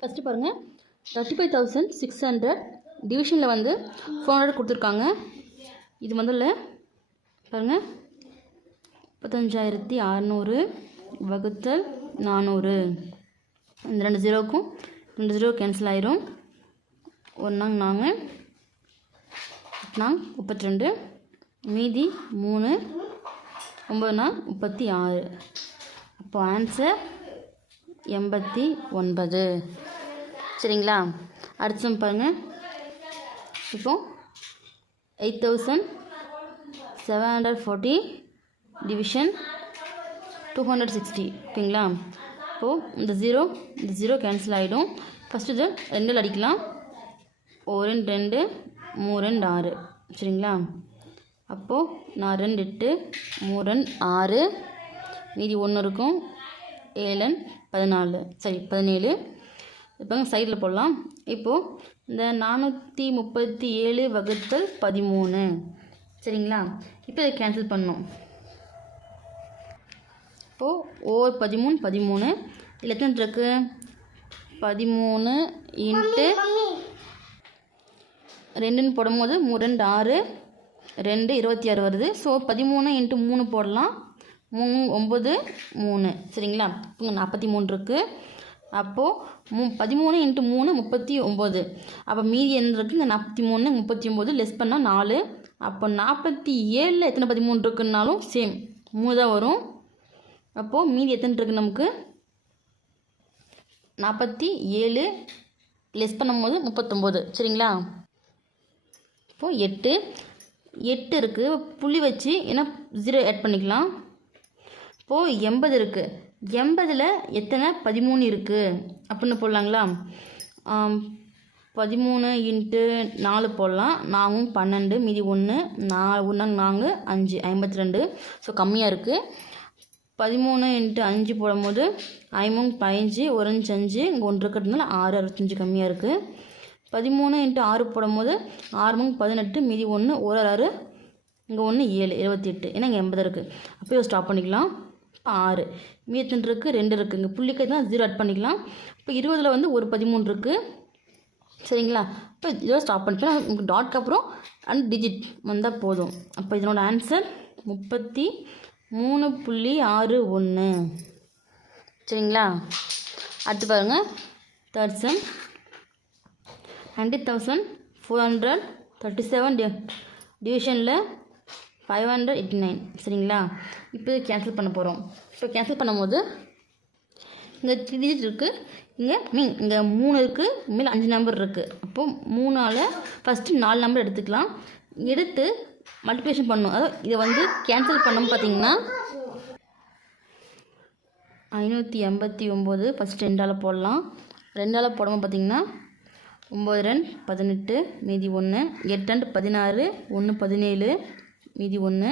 First பாருங்கள் 35,600 டிவிஷனில் வந்து 400 கொடுத்துருக்காங்க. இது முதல்ல பாருங்கள் 35,600 வகுத்தல் 400. இந்த 2 ஜீரோவுக்கும் 2 ஜீரோ கேன்சல் ஆயிரும். 1 நாங்கள் 32 மீதி 3 9 36. அப்போ ஆன்சர் 89. சரிங்களா? அடுத்து பாருங்கள். இப்போ 8,740 டிவிஷன் 260. ஓகேங்களா? இப்போது இந்த ஜீரோ கேன்சல் ஆகிடும். ஃபஸ்ட்டு இது 2 அடிக்கலாம். 1 2 3 6. சரிங்களா? அப்போது 4 2 8 3 6 மீதி 1 இருக்கும். 7 14. சரி 17. இப்போ சைடில் போடலாம். இப்போது இந்த 437 வகுத்தல் 13. சரிங்களா? இப்போ இதை கேன்சல் பண்ணோம். இப்போது ஓர் 13 13. இதில் எத்தனை இருக்குது? 13 இன்ட்டு 2ன்னு போடும்போது 3 2 6 2 26 வருது. ஸோ 13 இன்ட்டு 3 போடலாம். 3 9 3. சரிங்களா? இப்போ 43 இருக்குது. அப்போது 13 இன்ட்டு 3 39. அப்போ மீதி என்ன இருக்குது? இந்த 43 39 லெஸ் பண்ணால் 4. அப்போ 47 எத்தனை 13 இருக்குன்னாலும் சேம் 3 தான் வரும். அப்போது மீதி எத்தனை இருக்குது? நமக்கு 47 லெஸ் பண்ணும்போது 39. சரிங்களா? இப்போது 8 இருக்குது. புள்ளி வச்சு ஏன்னா 0 ஆட் பண்ணிக்கலாம். இப்போது 80 இருக்குது. 80ல் எத்தனை 13 இருக்குது அப்படின்னு போடலாங்களா? 13 இன்ட்டு 4 போடலாம். 4 12 மீதி 1 4 4 5 52. ஸோ கம்மியாக இருக்குது. 13 இன்ட்டு 5 போடும்போது 5 15 1 5 இங்கே 1 இருக்கிறதுனால 6 65 கம்மியாக இருக்குது. 13 இன்ட்டு 6 போடும்போது 6 18 மீதி 1 1 6 இங்கே 1 7 28. ஏன்னா இங்கே 80 இருக்குது. அப்போ ஸ்டாப் பண்ணிக்கலாம். இப்போ 6 மீதி இருக்குது 2 இருக்குது. இங்கே புள்ளிக்கு தான் 0 ஆட் பண்ணிக்கலாம். இப்போ 20ல் வந்து ஒரு 13 இருக்குது. சரிங்களா? இப்போ இதோட ஸ்டாப் பண்ணிக்கலாம். உங்களுக்கு டாட்க்கு அப்புறம் டிஜிட் வந்தால் போதும். அப்போ இதனோட ஆன்சர் 33.61. சரிங்களா? அடுத்து பாருங்கள். தேர்ட் சம் 100,437 டிவிஷனில் 589. சரிங்களா? இப்போ கேன்சல் பண்ண போகிறோம். இப்போ கேன்சல் பண்ணும்போது இங்கே 3 டிஜிட் இருக்குது. இங்கே 3 இருக்குது. மேலே 5 நம்பர் இருக்குது. அப்போது 3ஆல் ஃபஸ்ட்டு 4 நம்பர் எடுத்துக்கலாம். எடுத்து மல்டிப்ளிகேஷன் பண்ணணும். அதாவது இதை வந்து கேன்சல் பண்ணோம். பார்த்தீங்கன்னா 589 ஃபஸ்ட்டு 2ஆல் போடலாம். 2ஆல் போடும்போது பார்த்தீங்கன்னா 9 2 18 மீதி 1 8 2 16 1 17 மீதி 1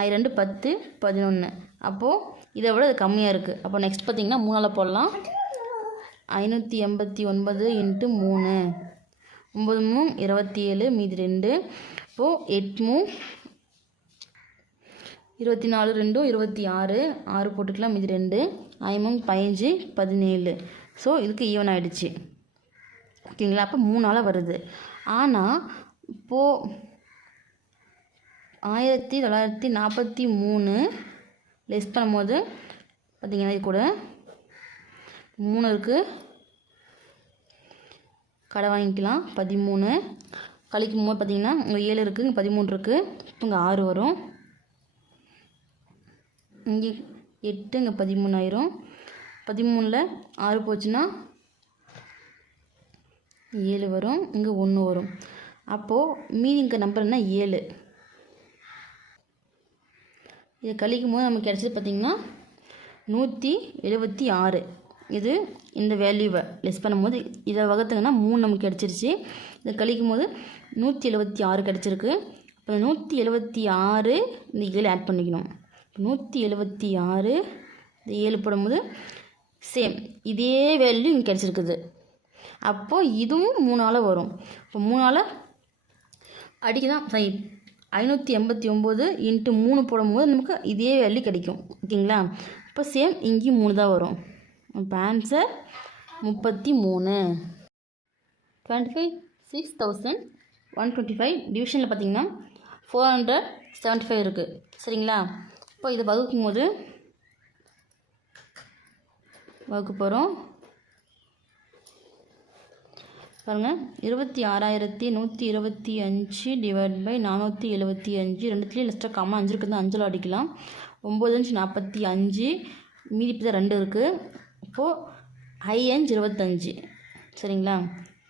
2 10 11. அப்போது இதை விட அது கம்மியாக இருக்குது. அப்போ நெக்ஸ்ட் பார்த்தீங்கன்னா 3ஆல் போடலாம். 589 இன்ட்டு 3 9 27 மீதி 2. இப்போது 8 24 2 26 6 போட்டுக்கலாம். மீதி 2 5 15 17. ஸோ இதுக்கு ஈவன் ஆகிடுச்சு. ஓகேங்களா? அப்போ 3ஆல் வருது. ஆனால் இப்போது 1943 லெஸ் பண்ணும்போது பார்த்திங்கன்னா இது கூட 3 இருக்குது. கடை வாங்கிக்கலாம். 13 கழிக்கும் போது பார்த்திங்கன்னா இங்கே 7 இருக்குது. இங்கே 13 இருக்குது. இப்போ இங்கே 6 வரும். இங்கே 8 இங்கே 13 ஆயிரும். 13ல் 6 போச்சுன்னா 7 வரும். இங்கே 1 வரும். அப்போது மீதி இங்கே நம்பர் என்ன 7. இதை கழிக்கும் போது நமக்கு கிடச்சது பார்த்திங்கன்னா 176. இது இந்த வேல்யூவை லெஸ் பண்ணும்போது இதை வகுத்துங்கன்னா 3 நமக்கு கிடச்சிருச்சு. இதை கழிக்கும் போது 176 கிடச்சிருக்கு. இப்போ 176 இந்த 7 ஆட் பண்ணிக்கணும். 176 இந்த 7 போடும்போது சேம் இதே வேல்யூ இங்கே கிடச்சிருக்குது. அப்போது இதுவும் 3ஆல் வரும். இப்போ 3ஆல் அடிக்க தான் 589 இன்ட்டு 3 போடும்போது நமக்கு இதே வேல்யூ கிடைக்கும். ஓகேங்களா? இப்போ சேம் இங்கேயும் 3 தான் வரும். இப்போ ஆன்சர் 33. 26,125 டிவிஷனில் பார்த்தீங்கன்னா 475 இருக்குது. சரிங்களா? இப்போ இதை வகுக்கும் போது வகுக்க போகிறோம். பாருங்கள், 26,125 டிவைட் பை 475. ரெண்டுத்துலேயும் லிஸ்ட்டாக காமன் 5 இருக்குது, 5 அடிக்கலாம். 9 5 45, மீதி இப்போ தான் 2 இருக்குது. இப்போது 5 25. சரிங்களா?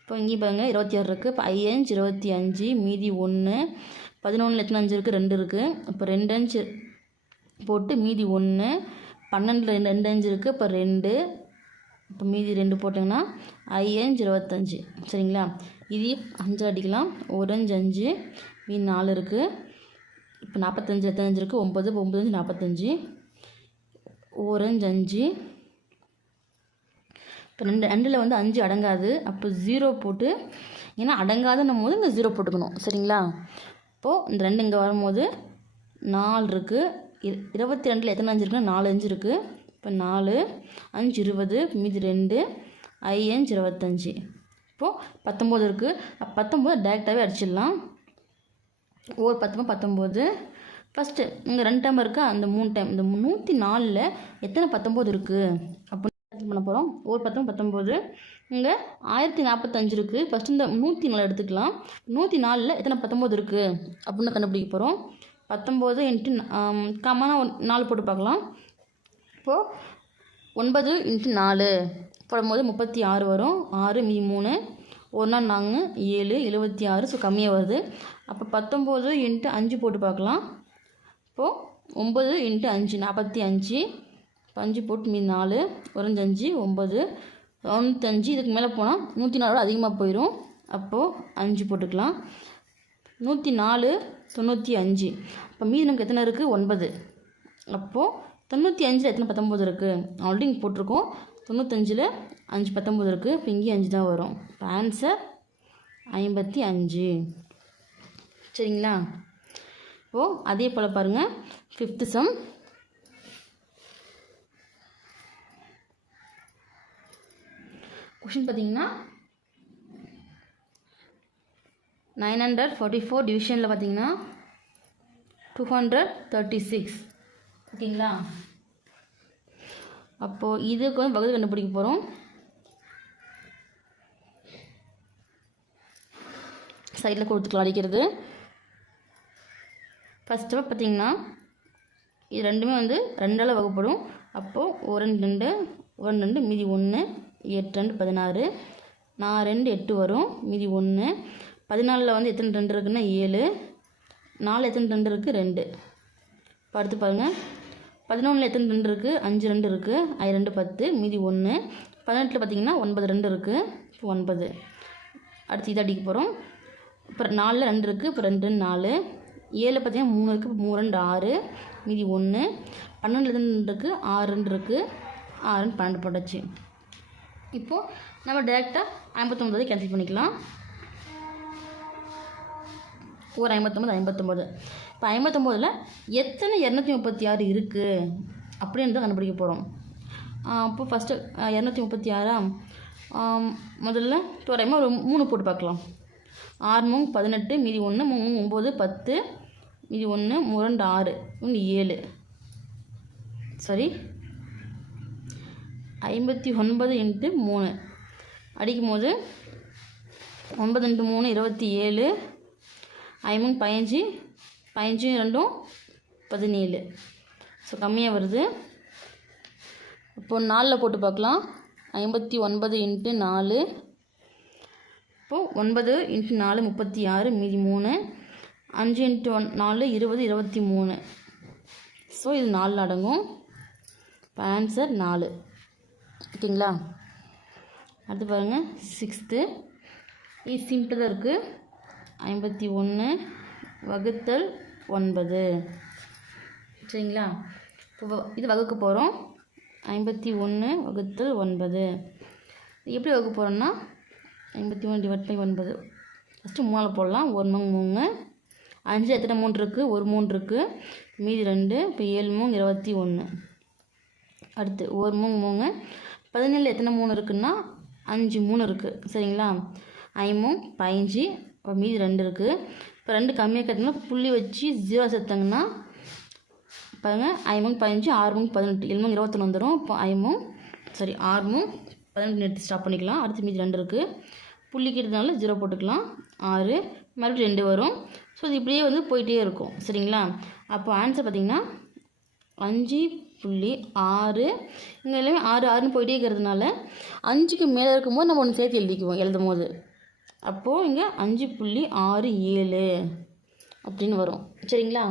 இப்போ இங்கேயும் பாருங்கள் 26 இருக்குது. இப்போ 5 25, மீதி 1. 11 எத்தனை 5 இருக்குது? 2 இருக்குது. இப்போ 2 5 போட்டு மீதி 1. 12 2 5 இருக்குது. இப்போ 2. இப்போ மீதி 2 போட்டிங்கன்னா 5 25. சரிங்களா? இது 5 அடிக்கலாம். 1 5 5, மீதி 4 இருக்குது. இப்போ 45 எத்தனை 5 இருக்குது? 9. இப்போ 9 5 45. 1 5 5. இப்போ 2 வந்து 5 அடங்காது. அப்போ 0 போட்டு, ஏன்னா அடங்காதுன்னும் போது இங்கே 0 போட்டுக்கணும். சரிங்களா? இப்போது இந்த 2 இங்கே வரும்போது 4 இருக்குது. 22 எத்தனை 5 இருக்குன்னா 4 5 இருக்குது. இப்போ 4 5 20, மீதி 2. 5 25. இப்போது 19 இருக்குது. 19 டேரெக்டாகவே அடிச்சிடலாம். ஒரு 19. ஃபஸ்ட்டு இங்கே 2 டைம் இருக்கா, அந்த 3 டைம். இந்த 104ல் எத்தனை 19 இருக்குது அப்படின்னு பண்ண போகிறோம். ஒரு 19. இங்கே 1045 இருக்குது. ஃபஸ்ட்டு இந்த 104 எடுத்துக்கலாம். 104ல் எத்தனை 19 இருக்குது அப்படின்னு கண்டுபிடிக்க போகிறோம். 19 இன்ட்டு காமனாக 4 போட்டு பார்க்கலாம். இப்போது 9 இன்ட்டு 4 போடும்போது 36 வரும். 6 மீதி 3. 1 4 7 76. ஸோ கம்மியாக வருது. அப்போ 19 இன்ட்டு 5 போட்டு பார்க்கலாம். இப்போது 9 இன்ட்டு 5 45. 5 போட்டு மீதி 4. 1 5 9 95. இதுக்கு மேலே போனால் 104 அதிகமாக போயிடும். அப்போது 5 போட்டுக்கலாம். 104 95. அப்போ மீதி நமக்கு எத்தனை இருக்குது? 9. அப்போது 95ல் எத்தனை 19 இருக்குது? ஆல்ரெடி இங்கே போட்டிருக்கோம். 95ல் 5 19 இருக்குது. இப்போ இங்கேயும் 5 தான் வரும். இப்போ ஆன்சர் 55. சரிங்களா? இப்போது அதே போல் பாருங்கள், 5th சம். கொஷின் பார்த்தீங்கன்னா 944 டிவிஷனில் பார்த்தீங்கன்னா 236. ஓகேங்களா? அப்போது இதுக்கு வந்து பகுதி கண்டுபிடிக்க போகிறோம். சைடில் கொடுத்துக்கலாம் அடிக்கிறது. ஃபஸ்ட்டு பார்த்தீங்கன்னா இது ரெண்டுமே வந்து 2ஆல் வகுப்படும். அப்போது 1 2 1 2 மீதி 1. 8 2 16. 4 2 8 வரும். மீதி 1. 14ல் வந்து எத்தனை 2 இருக்குன்னா 7. 4 எத்தனை 2 இருக்குது? 2. இப்போ அடுத்து பாருங்கள், 11ல் எத்தனை 2 இருக்குது? 5 2 இருக்குது. 2 10, மீதி 1. 18ல் பார்த்தீங்கன்னா 9 2 இருக்குது. இப்போ 9. அடுத்து இதை அடிக்க போகிறோம். இப்போ 4ல் 2 இருக்குது. இப்போ 2 4. 7ல் பார்த்தீங்கன்னா 3 இருக்குது. இப்போ 3 2 6, மீதி 1. 12ல் 2 இருக்குது. 6 2 இருக்குது. 6 12 போட்டாச்சு. இப்போது நம்ம டேரெக்டாக 59 கேன்சல் பண்ணிக்கலாம். ஒரு 59 59. இப்போ 59ல் எத்தனை 236 இருக்குது அப்படின்னு தான் கண்டுபிடிக்க போகிறோம். இப்போ ஃபஸ்ட்டு 236. முதல்ல தோராயமாக ஒரு 3 போட்டு பார்க்கலாம். 6 3 18, மீதி 1. 3 9 10, மீதி 1. 3 2 6, இன்னும் 7. சாரி, 59 இன்ட்டு 3 அடிக்கும் போது 9 இன்ட்டு 3 27. 5 15, 15 2 17. ஸோ கம்மியாக வருது. இப்போது 4ல் போட்டு பார்க்கலாம். 59 இன்ட்டு 4. இப்போது 9 இன்ட்டு 4 36, மீதி 3. 5 இன்ட்டு 4 20 23. ஸோ இது 4 அடங்கும். இப்போ ஆன்சர் 4. ஓகேங்களா? அடுத்து பாருங்கள் 6th. இது சிம்பிள் தான் இருக்குது. 51 வகுத்தல் 9. சரிங்களா? இப்போ இது வகுக்க போகிறோம். 51 வகுத்தல் 9. எப்படி வகுக்க போகிறோன்னா 51 டிவைட் பை 9. ஃபஸ்ட்டு 3ஆல் போடலாம். 1 3. 5 எத்தனை 3 இருக்குது? ஒரு 3 இருக்குது. மீதி 2. இப்போ 7 3 21. அடுத்து 1 3. 17ல் எத்தனை 3 இருக்குன்னா 5 3 இருக்குது சரிங்களா. 5 15 மீதி 2 இருக்குது. இப்போ 2 கம்மியாக கட்டினா புள்ளி வச்சு 0 சேர்த்தாங்கன்னா பாருங்கள் 5 15 6 18 7 21 வந்துடும். இப்போ 6 18 எடுத்து ஸ்டாப் பண்ணிக்கலாம். அடுத்து மீதி 2 இருக்குது. புள்ளி கிட்டதுனால 0 போட்டுக்கலாம். 6 மறுபடியும் 2 வரும். ஸோ இது இப்படியே வந்து போயிட்டே இருக்கும் சரிங்களா. அப்போ ஆன்சர் பார்த்திங்கன்னா 5.6. இங்கே எல்லாமே 6 6ன்னு போயிட்டே இருக்கிறதுனால 5க்கு மேலே இருக்கும்போது நம்ம ஒன்று சேர்த்து எழுதும் போது அப்போது இங்கே 5.67 அப்படின்னு வரும் சரிங்களா.